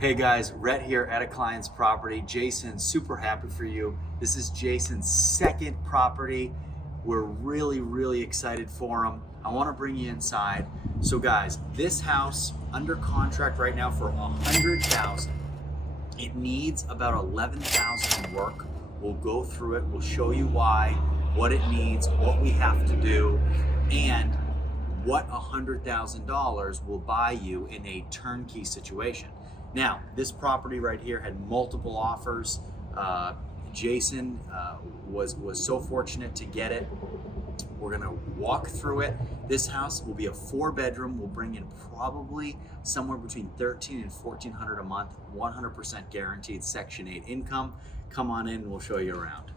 Hey guys, Rhett here at a client's property. Jason, super happy for you. This is Jason's second property. We're really excited for him. I want to bring you inside. So guys, this house under contract right now for $100,000. It needs about $11,000 in work. We'll go through it. We'll show you why, what it needs, what we have to do, and what $100,000 will buy you in a turnkey situation. Now, this property right here had multiple offers. Jason was so fortunate to get it. We're gonna walk through it. This house will be a 4-bedroom. We'll bring in probably somewhere between $1,300 and $1,400 a month, 100% guaranteed Section 8 income. Come on in, we'll show you around.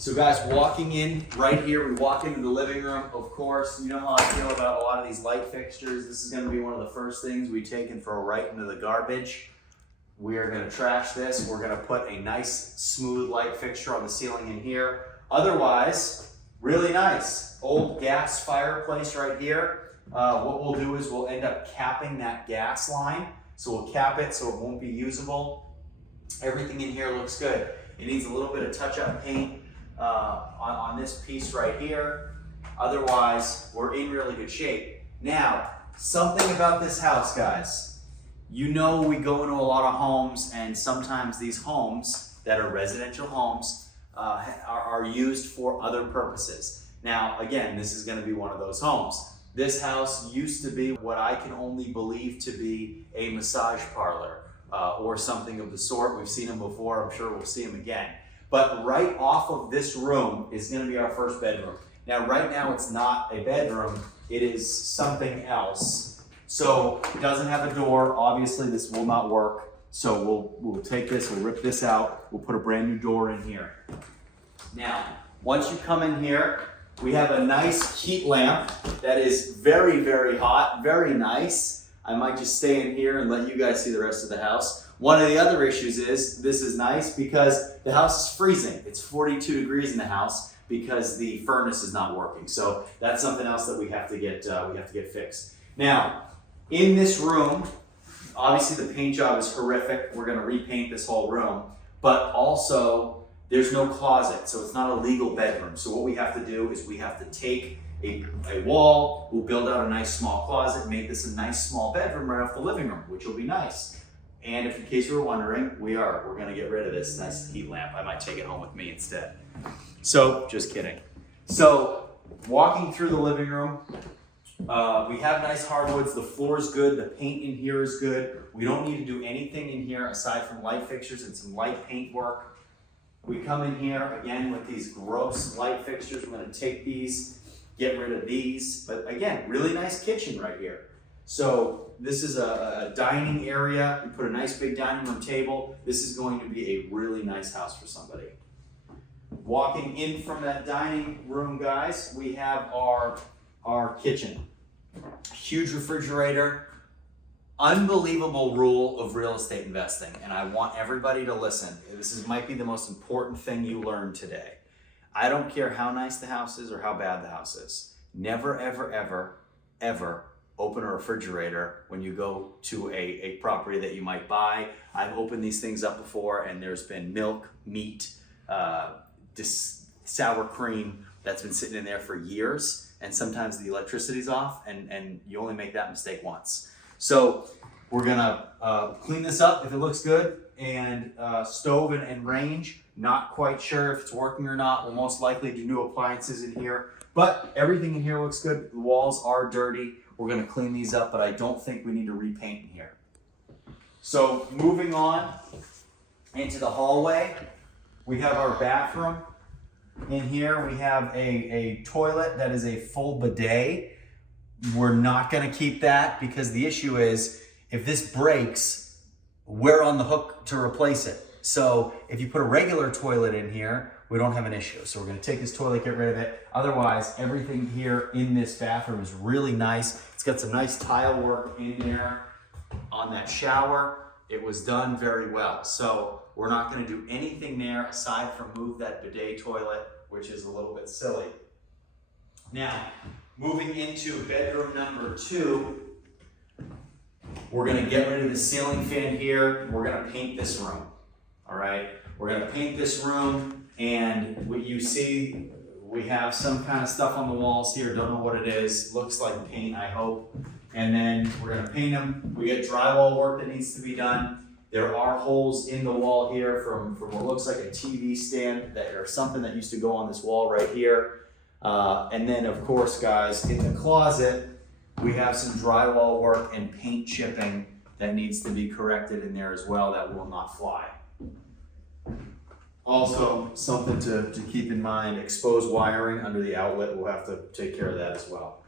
So guys, walking in right here, we walk into the living room. Of course, you know how I feel about a lot of these light fixtures. This is gonna be one of the first things we take and throw right into the garbage. We are gonna trash this. We're gonna put a nice, smooth light fixture on the ceiling in here. Otherwise, really nice. Old gas fireplace right here. What we'll do is we'll end up capping that gas line. So we'll cap it so it won't be usable. Everything in here looks good. It needs a little bit of touch-up paint on this piece right here. Otherwise, we're in really good shape. Now, something about this house, guys. You know we go into a lot of homes, and sometimes these homes that are residential homes are used for other purposes. Now, again, this is gonna be one of those homes. This house used to be what I can only believe to be a massage parlor or something of the sort. We've seen them before, I'm sure we'll see them again. But right off of this room is gonna be our first bedroom. Now, right now it's not a bedroom, it is something else. So it doesn't have a door. Obviously this will not work. So we'll take this, we'll rip this out, we'll put a brand new door in here. Now, once you come in here, we have a nice heat lamp that is very hot, very nice. I might just stay in here and let you guys see the rest of the house. One of the other issues is, this is nice because the house is freezing. It's 42 degrees in the house because the furnace is not working. So that's something else that we have to get fixed. Now, in this room, obviously the paint job is horrific. We're gonna repaint this whole room, but also there's no closet, so it's not a legal bedroom. So what we have to do is we have to take a wall, we'll build out a nice small closet, make this a nice small bedroom right off the living room, which will be nice. And if in case you were wondering, we're gonna get rid of this nice heat lamp. I might take it home with me instead. So, just kidding. So, walking through the living room, we have nice hardwoods, the floor is good, the paint in here is good. We don't need to do anything in here aside from light fixtures and some light paint work. We come in here, again, with these gross light fixtures. We're gonna take these, get rid of these. But again, really nice kitchen right here. So this is a dining area. We put a nice big dining room table. This is going to be a really nice house for somebody. Walking in from that dining room, guys, we have our kitchen. Huge refrigerator. Unbelievable rule of real estate investing, and I want everybody to listen. Might be the most important thing you learn today. I don't care how nice the house is or how bad the house is. Never, ever open a refrigerator when you go to a property that you might buy. I've opened these things up before and there's been milk, meat, sour cream that's been sitting in there for years, and sometimes the electricity's off and you only make that mistake once. So we're gonna clean this up if it looks good, and stove and range, not quite sure if it's working or not. We'll most likely do new appliances in here, but everything in here looks good. The walls are dirty. We're gonna clean these up, but I don't think we need to repaint in here. So moving on into the hallway, we have our bathroom. In here we have a toilet that is a full bidet. We're not gonna keep that because the issue is if this breaks, we're on the hook to replace it. So if you put a regular toilet in here, we don't have an issue. So we're gonna take this toilet, get rid of it. Otherwise, everything here in this bathroom is really nice. It's got some nice tile work in there on that shower. It was done very well. So we're not gonna do anything there aside from move that bidet toilet, which is a little bit silly. Now, moving into bedroom number 2, We're gonna get rid of the ceiling fan here. We're gonna paint this room, all right? We're gonna paint this room, and what you see, we have some kind of stuff on the walls here. Don't know what it is. Looks like paint, I hope. And then we're gonna paint them. We get drywall work that needs to be done. There are holes in the wall here from what looks like a TV stand or something that used to go on this wall right here. And then of course, guys, in the closet, we have some drywall work and paint chipping that needs to be corrected in there as well that will not fly. Also, something to keep in mind, exposed wiring under the outlet, we'll have to take care of that as well.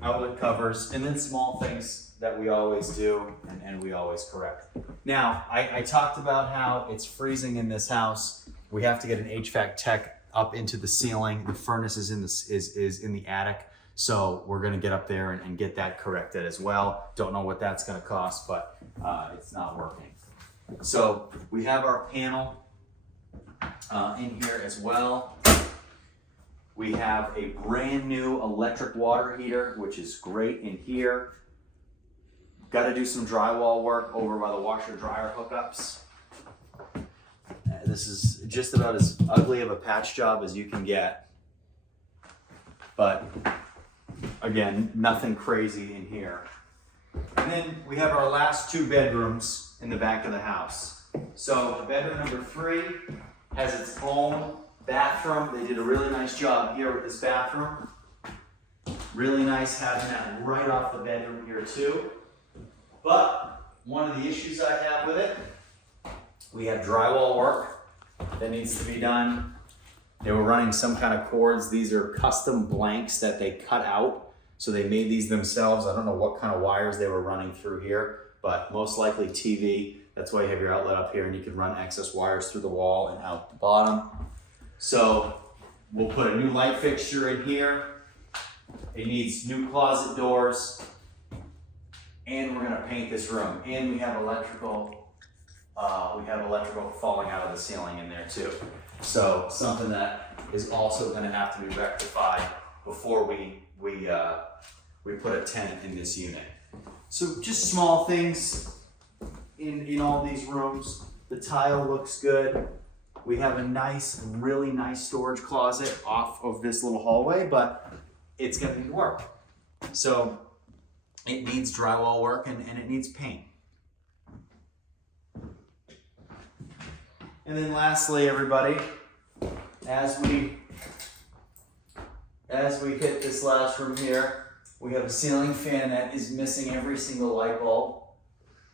Outlet covers, and then small things that we always do and we always correct. Now, I talked about how it's freezing in this house. We have to get an HVAC tech up into the ceiling. The furnace is in the attic. So we're gonna get up there and get that corrected as well. Don't know what that's gonna cost, but it's not working. So we have our panel in here as well. We have a brand new electric water heater, which is great in here. Got to do some drywall work over by the washer dryer hookups. This is just about as ugly of a patch job as you can get. But again, nothing crazy in here. And then we have our last two bedrooms in the back of the house. So bedroom number 3 has its own bathroom. They did a really nice job here with this bathroom. Really nice having that right off the bedroom here too. But one of the issues I have with it, we have drywall work that needs to be done. They were running some kind of cords. These are custom blanks that they cut out. So they made these themselves. I don't know what kind of wires they were running through here, but most likely TV. That's why you have your outlet up here and you can run excess wires through the wall and out the bottom. So we'll put a new light fixture in here. It needs new closet doors. And we're gonna paint this room. And we have electrical falling out of the ceiling in there too. So something that is also gonna have to be rectified before we put a tenant in this unit. So just small things in all these rooms. The tile looks good. We have a nice, really nice storage closet off of this little hallway, but it's gonna need work. So it needs drywall work and it needs paint. And then lastly, everybody, as we hit this last room here, we have a ceiling fan that is missing every single light bulb.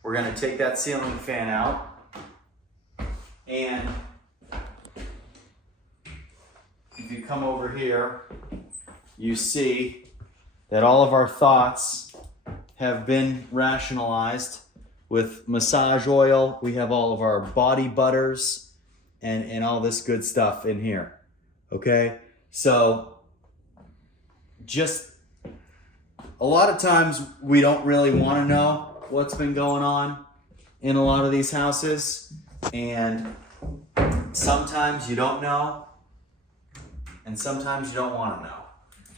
We're gonna take that ceiling fan out, and if you come over here, you see that all of our thoughts have been rationalized with massage oil. We have all of our body butters and all this good stuff in here, okay? So just a lot of times we don't really want to know what's been going on in a lot of these houses, and sometimes you don't know, and sometimes you don't want to know.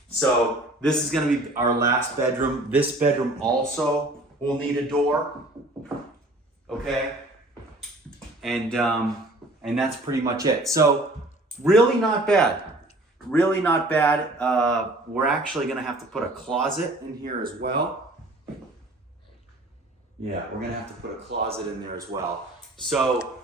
So this is going to be our last bedroom. This bedroom also will need a door, okay? And that's pretty much it. So really not bad. Really not bad. We're actually going to have to put a closet in here as well. Yeah, we're going to have to put a closet in there as well. So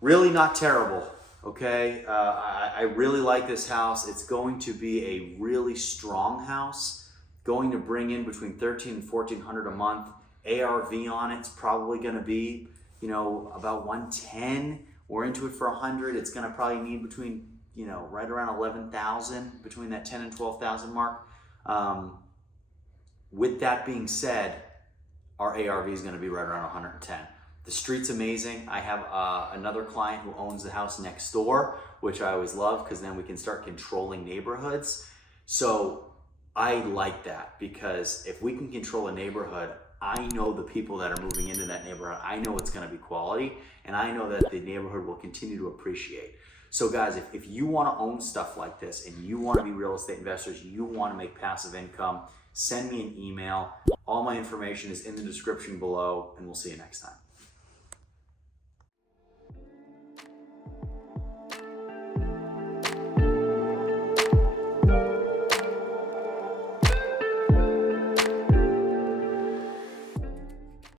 really not terrible, okay? I really like this house. It's going to be a really strong house, going to bring in between $1,300 and $1,400 a month. ARV on it's probably going to be, about 110. We're into it for 100. It's going to probably need between, right around 11,000, between that 10 and 12,000 mark. With that being said, our ARV is going to be right around 110. The street's amazing. I have another client who owns the house next door, which I always love because then we can start controlling neighborhoods. So I like that because if we can control a neighborhood, I know the people that are moving into that neighborhood. I know it's going to be quality, and I know that the neighborhood will continue to appreciate. So guys, if you want to own stuff like this and you want to be real estate investors, you want to make passive income, send me an email. All my information is in the description below, and we'll see you next time.